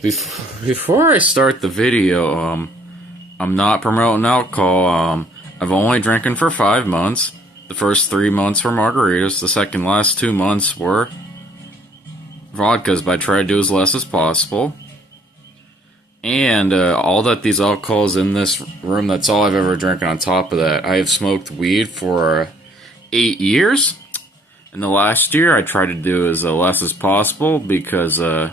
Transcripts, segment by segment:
Before I start the video, I'm not promoting alcohol. I've only drinking for 5 months. The first 3 months were margaritas. The last 2 months were vodkas, but I try to do as less as possible. And all that these alcohols in this room, that's all I've ever drinking on top of that. I have smoked weed for 8 years. And the last year I tried to do as less as possible because I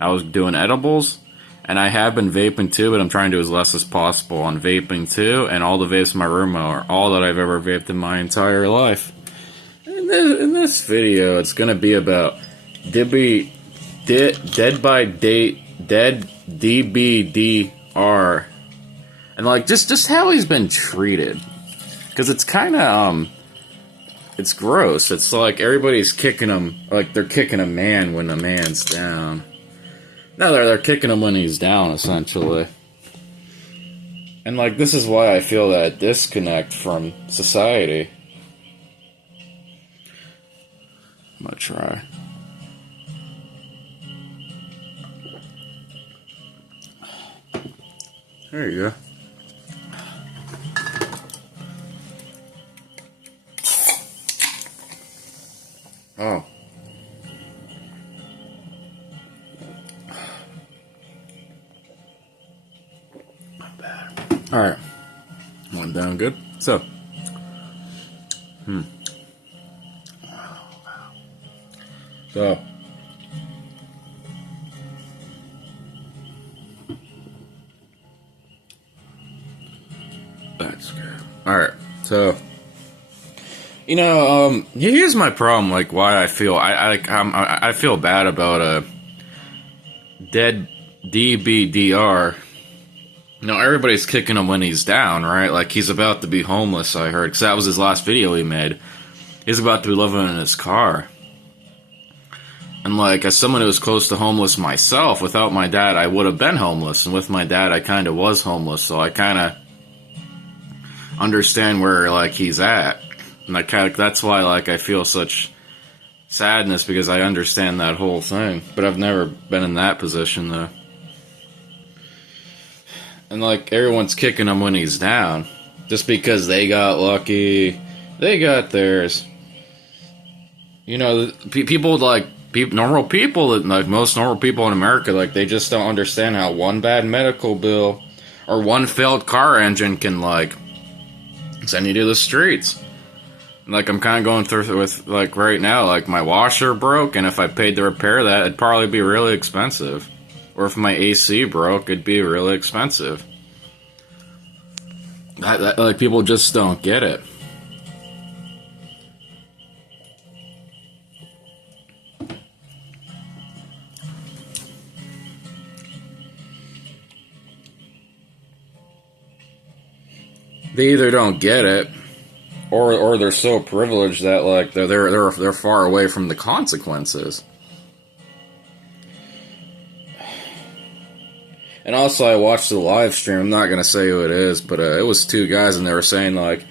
was doing edibles. And I have been vaping too, but I'm trying to do as less as possible on vaping too. And all the vapes in my room are all that I've ever vaped in my entire life. In this video, it's going to be about Dead Dbdr. And like, just how he's been treated. Because it's kind of, it's gross. It's like everybody's kicking him, like they're kicking a man when a man's down. No, they're kicking him when he's down, essentially. And, like, this is why I feel that disconnect from society. I'm gonna try. There you go. Oh. Alright. Went down good. So. So. That's good. Alright. So. You know, here's my problem, like, why I feel, I feel bad about, Dead Dbdr. You know, everybody's kicking him when he's down, right? Like, he's about to be homeless, I heard. Because that was his last video he made. He's about to be living in his car. And, like, as someone who was close to homeless myself, without my dad, I would have been homeless. And with my dad, I kind of was homeless. So I kind of understand where, like, he's at. And I kind of, that's why, like, I feel such sadness, because I understand that whole thing. But I've never been in that position, though. And, like, everyone's kicking him when he's down. Just because they got lucky. They got theirs. You know, people, like, normal people, like, most normal people in America, like, they just don't understand how one bad medical bill or one failed car engine can, like, send you to the streets. Like, I'm kind of going through with, like, right now, like, my washer broke, and if I paid to repair that, it'd probably be really expensive. Or if my AC broke, it'd be really expensive. Like, people just don't get it. They either don't get it, or they're so privileged that, like, they're far away from the consequences. And also, I watched the live stream. I'm not gonna say who it is, but it was 2 guys, and they were saying, like,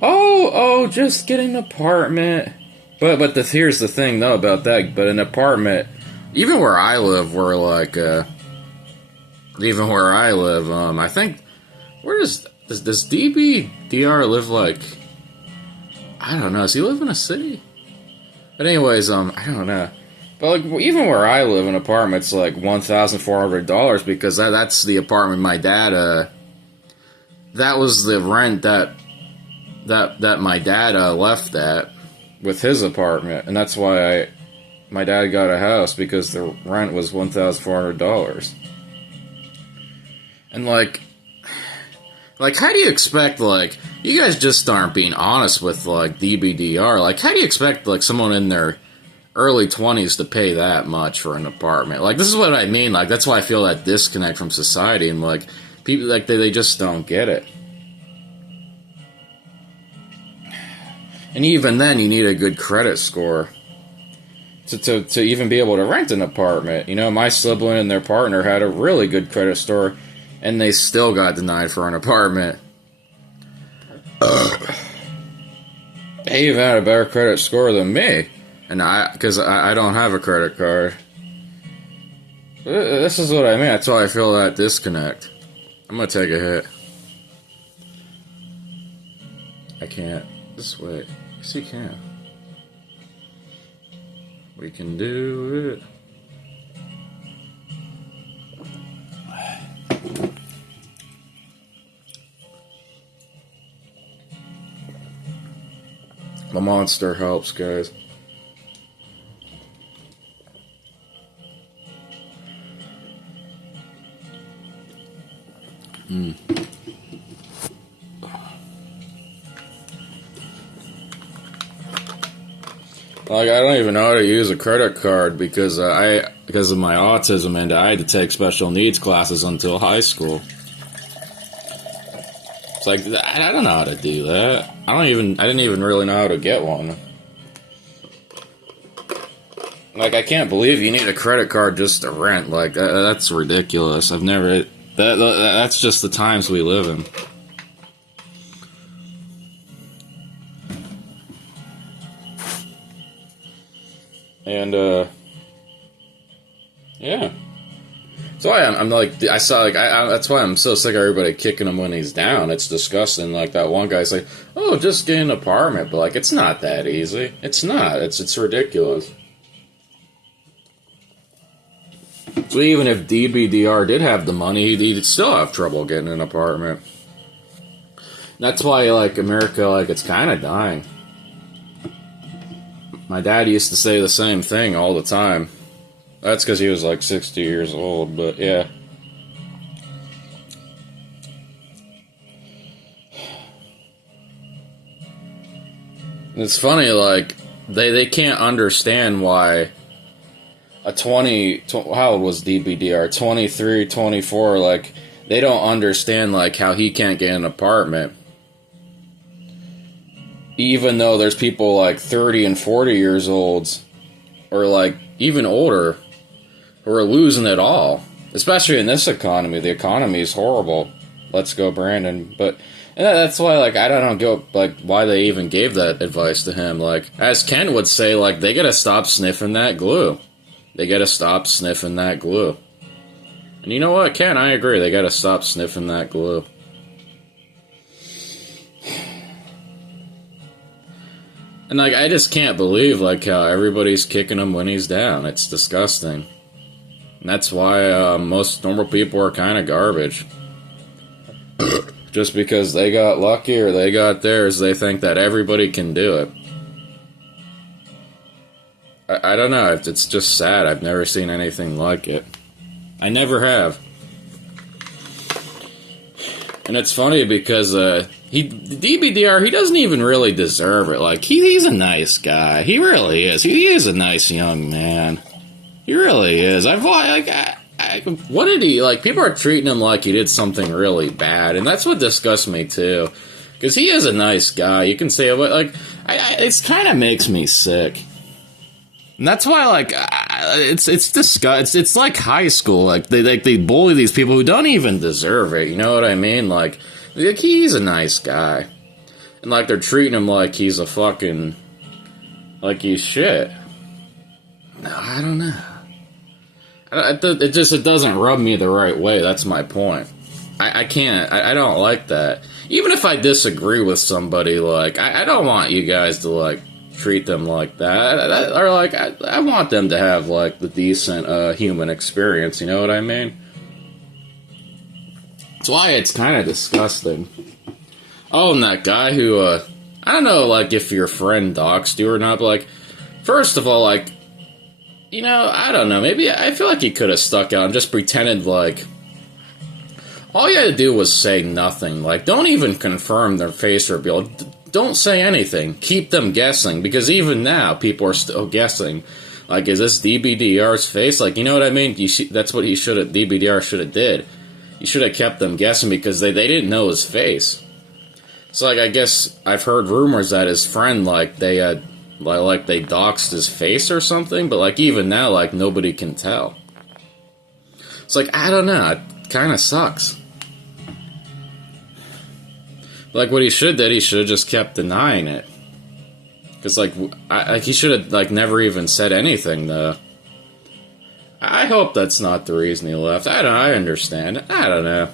"Oh, just get an apartment." But here's the thing, though, about that. But an apartment, even where I live, I think, where does Dbdr live? Like, I don't know. Does he live in a city? But anyways, I don't know. But, like, even where I live, an apartment's like $1,400 because that's the apartment my dad, that was the rent that my dad left at with his apartment, and that's why my dad got a house, because the rent was $1,400. And like, how do you expect, like, you guys just aren't being honest with, like, Dbdr. Like, how do you expect, like, someone in their early 20s to pay that much for an apartment? Like, this is what I mean. Like, that's why I feel that disconnect from society, and, like, people, like, they just don't get it. And even then, you need a good credit score to even be able to rent an apartment. You know, my sibling and their partner had a really good credit score, and they still got denied for an apartment. They even had a better credit score than me. And because I don't have a credit card. This is what I mean. That's why I feel that disconnect. I'm gonna take a hit. I can't. This way. Yes, you can. We can do it. The monster helps, guys. Like, I don't even know how to use a credit card because because of my autism, and I had to take special needs classes until high school. It's like, I don't know how to do that. I didn't even really know how to get one. Like, I can't believe you need a credit card just to rent. Like, that's ridiculous. That's just the times we live in. And, yeah. So I'm like, that's why I'm so sick of everybody kicking him when he's down. It's disgusting. Like, that one guy's like, oh, just get an apartment. But, like, it's not that easy. It's not. It's ridiculous. So even if Dbdr did have the money, he'd still have trouble getting an apartment. That's why, like, America, like, it's kind of dying. My dad used to say the same thing all the time. That's because he was like 60 years old, but yeah. It's funny, like, they can't understand why how old was Dbdr? 23, 24, like, they don't understand, like, how he can't get an apartment. Even though there's people like 30 and 40 years old, or like even older, who are losing it all. Especially in this economy. The economy is horrible. Let's go, Brandon. But that's why, like, I don't know, like, why they even gave that advice to him. Like, as Ken would say, like, they gotta stop sniffing that glue. They gotta stop sniffing that glue. And you know what, Ken? I agree. They gotta stop sniffing that glue. And, like, I just can't believe, like, how everybody's kicking him when he's down. It's disgusting. And that's why most normal people are kind of garbage. Just because they got lucky or they got theirs, they think that everybody can do it. I don't know. It's just sad. I've never seen anything like it. I never have. And it's funny because Dbdr, he doesn't even really deserve it. Like, he's a nice guy. He really is. He is a nice young man. He really is. What did he, like, people are treating him like he did something really bad, and that's what disgusts me, too. Because he is a nice guy. You can say it, but, like, it kind of makes me sick. And that's why, like, it's disgust. It's like high school. Like, they bully these people who don't even deserve it. You know what I mean? Like, he's a nice guy. And, like, they're treating him like he's a fucking, like he's shit. No, I don't know. It doesn't rub me the right way. That's my point. I can't. I don't like that. Even if I disagree with somebody, like, I don't want you guys to, like, treat them like that. Or, like, I want them to have, like, the decent human experience. You know what I mean? That's why it's kind of disgusting. Oh, and that guy who, I don't know, like, if your friend doxed you or not, but, like, first of all, like, you know, I don't know, maybe I feel like he could have stuck out and just pretended like all you had to do was say nothing. Like, don't even confirm their face reveal. Don't say anything. Keep them guessing, because even now people are still guessing. Like, is this Dbdr's face? Like, you know what I mean? That's what Dbdr should have did. You should have kept them guessing because they didn't know his face. So, like, I guess I've heard rumors that his friend, like, they doxed his face or something, but, like, even now, like, nobody can tell. It's like, I don't know, it kind of sucks. Like, what he should have just kept denying it. Because, like, he should have, like, never even said anything, though. I hope that's not the reason he left. I understand. I don't know.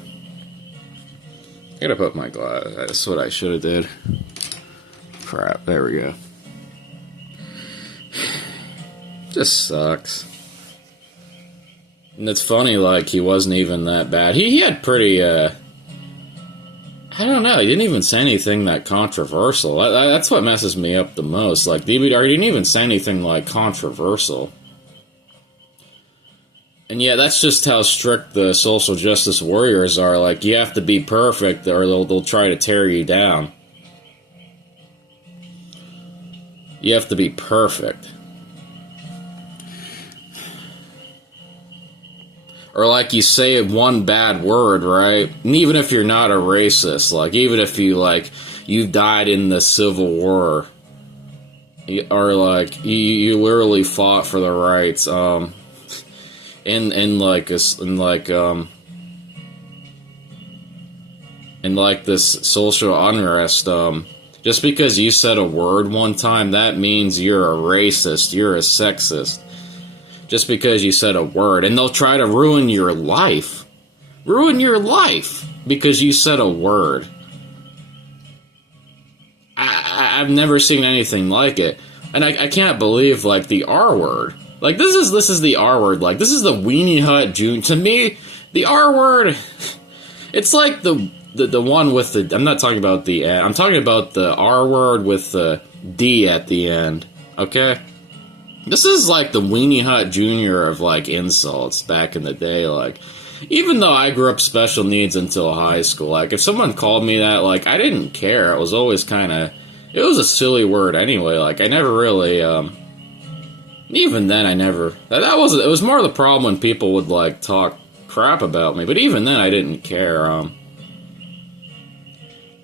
I gotta put my glass. That's what I should have did. Crap. There we go. Just sucks. And it's funny, like, he wasn't even that bad. He had pretty, I don't know, he didn't even say anything that controversial. That's what messes me up the most. Like, Dbdr, he didn't even say anything, like, controversial. And yeah, that's just how strict the social justice warriors are. Like, you have to be perfect or they'll try to tear you down. You have to be perfect. Or like you say one bad word, right? And even if you're not a racist, like even if you like you died in the Civil War, or like you literally fought for the rights, in this social unrest, just because you said a word one time, that means you're a racist, you're a sexist. Just because you said a word. And they'll try to ruin your life. Ruin your life because you said a word. I've never seen anything like it. And I can't believe, like, the R word. Like, this is the R word. Like, this is the Weenie Hut June. To me, the R word, it's like the one with the... I'm not talking about the... I'm talking about the R word with the D at the end. Okay? This is like the Weenie Hut Jr. of, like, insults back in the day. Like, even though I grew up special needs until high school, like, if someone called me that, like, I didn't care. It was always kind of... It was a silly word anyway. Like, I never really, even then, I never... That wasn't... It was more the problem when people would, like, talk crap about me. But even then, I didn't care.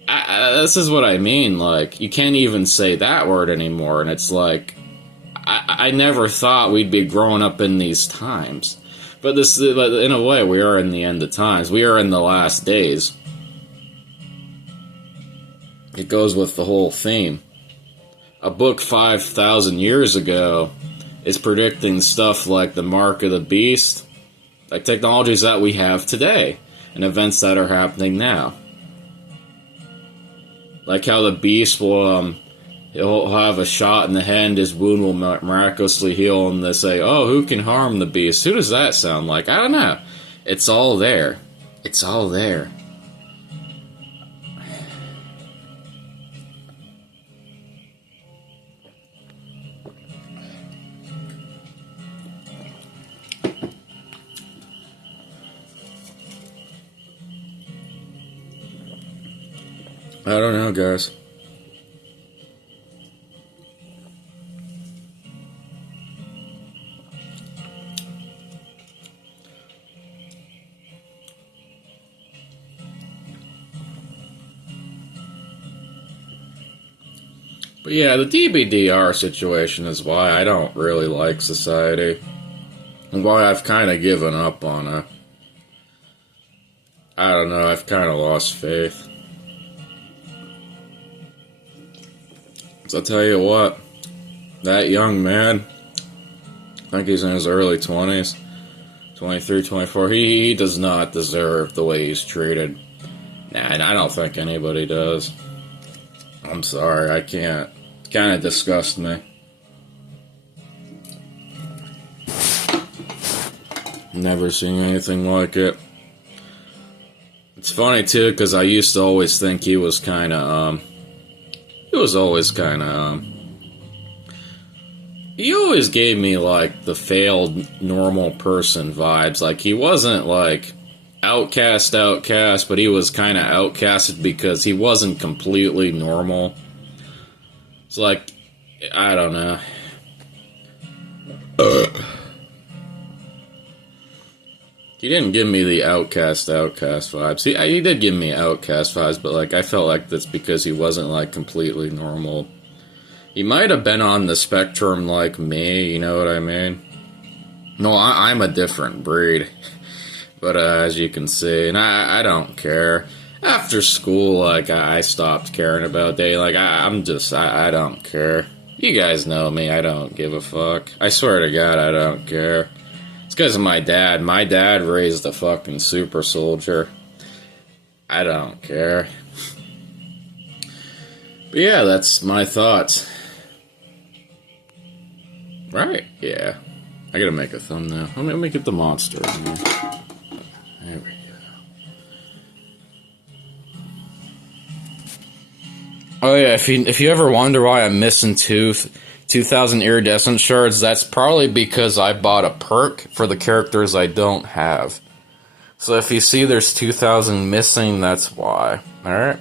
This is what I mean. Like, you can't even say that word anymore. And it's like... I never thought we'd be growing up in these times. But in a way, we are in the end of times. We are in the last days. It goes with the whole theme. A book 5,000 years ago is predicting stuff like the mark of the beast, like technologies that we have today, and events that are happening now. Like how the beast will, he'll have a shot in the head, and his wound will miraculously heal, and they say, oh, who can harm the beast? Who does that sound like? I don't know. It's all there. It's all there. I don't know, guys. But yeah, the Dbdr situation is why I don't really like society. And why I've kind of given up on it. I don't know, I've kind of lost faith. So I'll tell you what, that young man, I think he's in his early 20s, 23, 24, he does not deserve the way he's treated. Nah, and I don't think anybody does. I'm sorry, I can't. It kind of disgusts me. Never seen anything like it. It's funny, too, because I used to always think he was kind of, he was always kind of, he always gave me, like, the failed normal person vibes. Like, he wasn't, like, outcast, but he was kind of outcasted because he wasn't completely normal. It's like, I don't know. He didn't give me the outcast vibes. He did give me outcast vibes, but, like, I felt like that's because he wasn't, like, completely normal. He might have been on the spectrum like me, you know what I mean? No, I'm a different breed. But, as you can see, and I don't care. After school, like, I stopped caring about dating. Like, I don't care. You guys know me, I don't give a fuck. I swear to God, I don't care. It's because of my dad. My dad raised a fucking super soldier. I don't care. But yeah, that's my thoughts. Right, yeah. I gotta make a thumbnail. Let me get the monster in here. There we go. Oh yeah, if you ever wonder why I'm missing 2,000 iridescent shards, that's probably because I bought a perk for the characters I don't have. So if you see there's 2,000 missing, that's why. Alright?